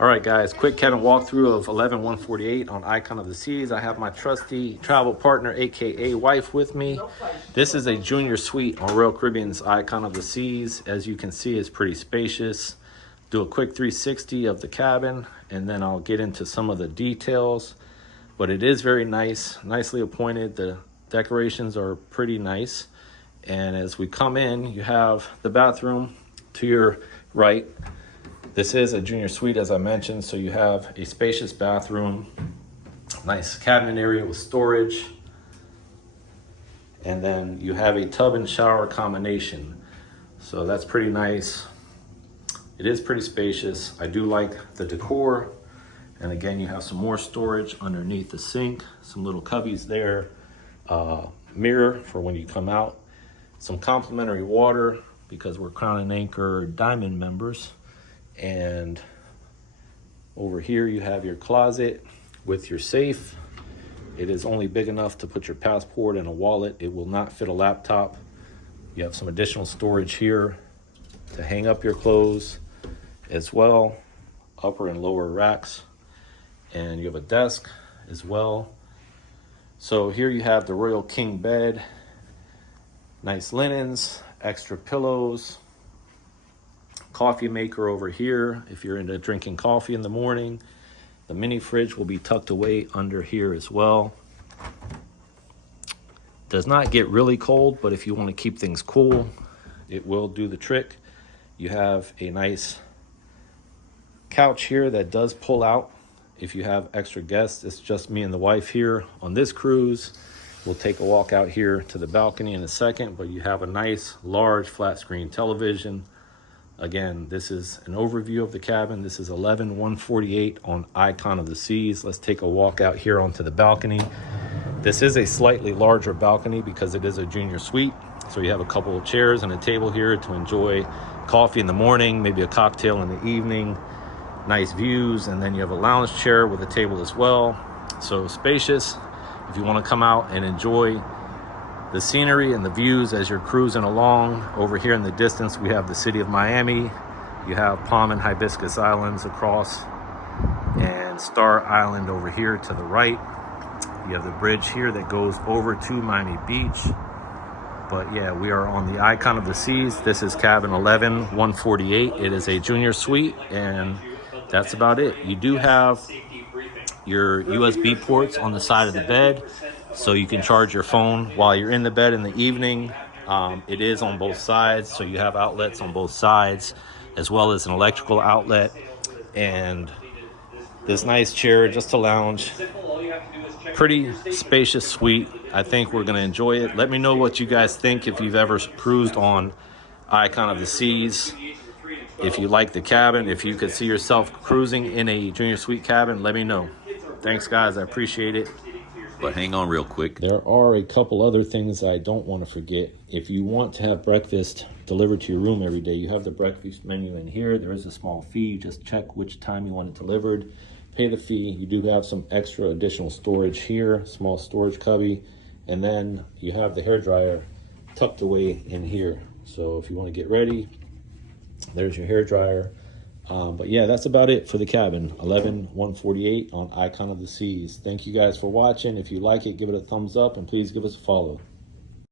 All right, guys, quick cabin walkthrough of 11148 on Icon of the Seas. I have my trusty travel partner, AKA wife, with me. This is a junior suite on Royal Caribbean's Icon of the Seas. As you can see, it's pretty spacious. Do a quick 360 of the cabin, and then I'll get into some of the details. But it is very nice, nicely appointed. The decorations are pretty nice. And as we come in, you have the bathroom to your right. This is a junior suite, as I mentioned, so you have a spacious bathroom, nice cabinet area with storage, and then you have a tub and shower combination. So that's pretty nice. It is pretty spacious. I do like the decor. And again, you have some more storage underneath the sink, some little cubbies there, mirror for when you come out, some complimentary water because we're Crown and Anchor Diamond members. And over here you have your closet with your safe. It is only big enough to put your passport and a wallet. It will not fit a laptop. You have some additional storage here to hang up your clothes as well, upper and lower racks. And you have a desk as well. So here you have the Royal King bed, nice linens, extra pillows, coffee maker over here if you're into drinking coffee in the morning. The mini fridge will be tucked away under here as well. Does not get really cold, but if you want to keep things cool, it will do the trick. You have a nice couch here that does pull out if you have extra guests. It's just me and the wife here on this cruise. We'll take a walk out here to the balcony in a second, but you have a nice large flat screen television. Again, this is an overview of the cabin. This is 11148 on Icon of the Seas. Let's take a walk out here onto the balcony. This is a slightly larger balcony because it is a junior suite. So you have a couple of chairs and a table here to enjoy coffee in the morning, maybe a cocktail in the evening, nice views. And then you have a lounge chair with a table as well. So spacious. If you want to come out and enjoy the scenery and the views as you're cruising along. Over here in the distance, we have the city of Miami. You have Palm and Hibiscus Islands across, and Star Island over here to the right. You have the bridge here that goes over to Miami Beach. But yeah, we are on the Icon of the Seas. This is cabin 11148. It is a junior suite, and that's about it. You do have your USB ports on the side of the bed, so you can charge your phone while you're in the bed in the evening. It is on both sides, so you have outlets on both sides, as well as an electrical outlet. And this nice chair just to lounge. Pretty spacious suite. I think we're going to enjoy it. Let me know what you guys think if you've ever cruised on Icon of the Seas. If you like the cabin, if you could see yourself cruising in a junior suite cabin, let me know. Thanks, guys. I appreciate it. But hang on real quick. There are a couple other things I don't want to forget. If you want to have breakfast delivered to your room every day, you have the breakfast menu in here. There is a small fee. You just check which time you want it delivered. Pay the fee. You do have some extra additional storage here, small storage cubby. And then you have the hairdryer tucked away in here. So if you want to get ready, there's your hairdryer. But yeah, that's about it for the cabin 11148 on Icon of the Seas. Thank you guys for watching. If you like it, give it a thumbs up and please give us a follow.